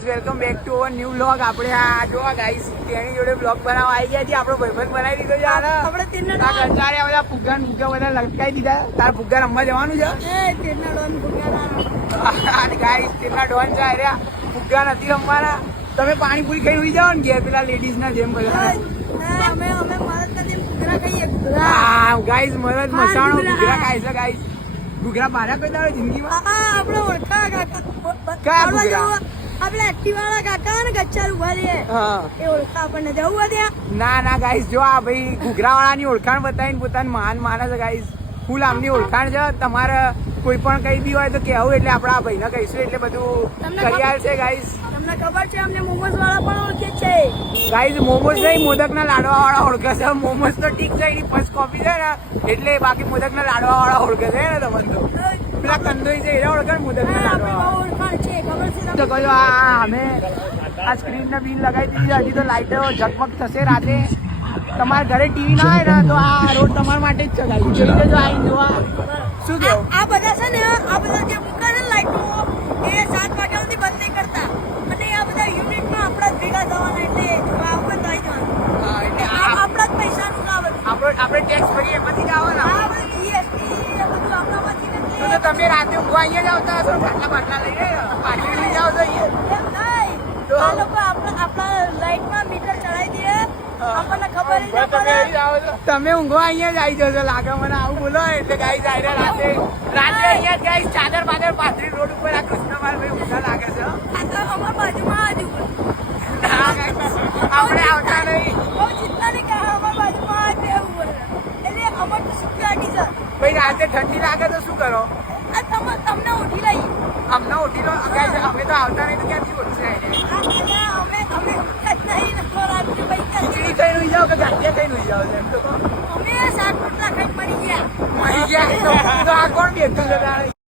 Guys welcome back to our new vlog. આપણે આ જોવા ગાઈઝ તેની જોડે વ્લોગ બનાવવા આવી ગયા છીએ. આપણો ભાઈબંધ બનાવી દીધો છે. આપણે કંટાળ્યા બધા ફુગ્ગા બધા લટકાઈ દીધા. તારે ફુગ્ગા રમવા જવાનું છે ગાઈઝ. તેના ડોન છે અરે ફુગ્ગા નથી રમવાના. તમે પાણીપુરી ખાઈ ઉઈ જાઓ ને ઘેર પેલા લેડીઝ ના જેમ બધા. ગાઈઝ મરદ મસાણો ઘૂઘરા ખાય છે ગાઈઝ. ઘૂઘરા બારા કોઈ દાડો જિંદગીમાં આપણે ઓળખા કયા ઘૂઘરા? આપણે એક્ટિવાળા કાકા ને ગચ્ચાર ઉભા રહે એ ઓળખા આપણને જવું ત્યાં. ના ગાઈઝ જો આ ભાઈ ઘૂઘરા વાળાની ઓળખાણ બતાવીને પોતાની મહાન માણસ ગાઈઝ. ફૂલ આમની ઓળખાણ છે. તમારે કોઈ પણ કઈ બી હોય તો કેવું એટલે આપડા ભાઈને કહીશું એટલે બધું તૈયાર છે ગાઈઝ. તમને ખબર છે અમને મોમોસ વાળા પણ ઓળખે છે ગાઈઝ. મોમોસ નહીં મોદક ના લાડવા વાળા ઓળખે છે. મોમોસ તો ઠીક છે એની ફર્સ્ટ કોપી છે ને એટલે બાકી મોદક ના લાડવા વાળા ઓળખે છે ને તમને તો. પેલા કંદોઈ છે એને ઓળખે મોદક ના લાડવા ઓળખાણ છે ખબર છે તો કહ્યું અમે આ સ્ક્રીન ને બિલ લગાવી દીધી. હજી તો લાઈટો ઝગમગ થશે રાતે. તમારા ઘરે ટીવી ના હોય ને તો આ રોડ તમારા માટે જ ચલાવી જોઈ લેજો આવીને જોવા. શું કેવું? આ બધા છે ને આ બધા જે મૂકે છે લાઈટો એ 7 વાગ્યા સુધી બંધ નહીં કરતા અને આ બધા યુનિટમાં આપણા જ ભેગા થવાના એટલે આવું બંધ આવી જવાનું. એટલે આપણા જ પૈસાનું કામ આપણે ટેક્સ ભરીએ એમાંથી જ આવે ને. આ બધું જીએસટી બધું આપણામાંથી તો તમે રાતે ઊંઘવા અહીંયા જ આવતા હશો. બાટલા લઈને પાર્ટી લઈ જાઓ છો અહીંયા. એમ નહીં આ લોકો આપણા લાઈટમાં મીટર ચડાવી દે આપણને ખબર જ ન પડે. તમે ઊંઘવા અહીંયા જ આવી જશો લાગે મને આવું બોલો એટલે ગાઈસ આઈને રાતે અહીંયા જ ગાઈસ ચાદર બાદર પાથરી રોડ ઉપર આ કૃષ્ણમાલ ભાઈ ઊંઘા લાગે છે. આ તો અમારા બાજુમાં આજુ આપણે આવતા નહીં બહુ ચિંતા નહીં કે અમારા બાજુમાં આ રહેવું પડે એટલે અમારે તો સિક્યોરિટી છે. ભાઈ રાતે ઠંડી લાગે તો શું કરો? આ તમને ઉઠી લઈએ. અમને ઉઠી લો ગાઈસ. અમે તો આવતા નહીં તો ક્યાંથી ઉઠશે? અમે નહીં ખોરાક પૈસા ખીચડી ખાઈને ઉઈ જાઓ કે ગાંઠિયા ખાઈને ઉઈ જાઓ? એમ તો કહો. અમે 7 રોટલા ખાઈ મરી ગયા. મરી ગયા તો આ કોણ બેઠું છે?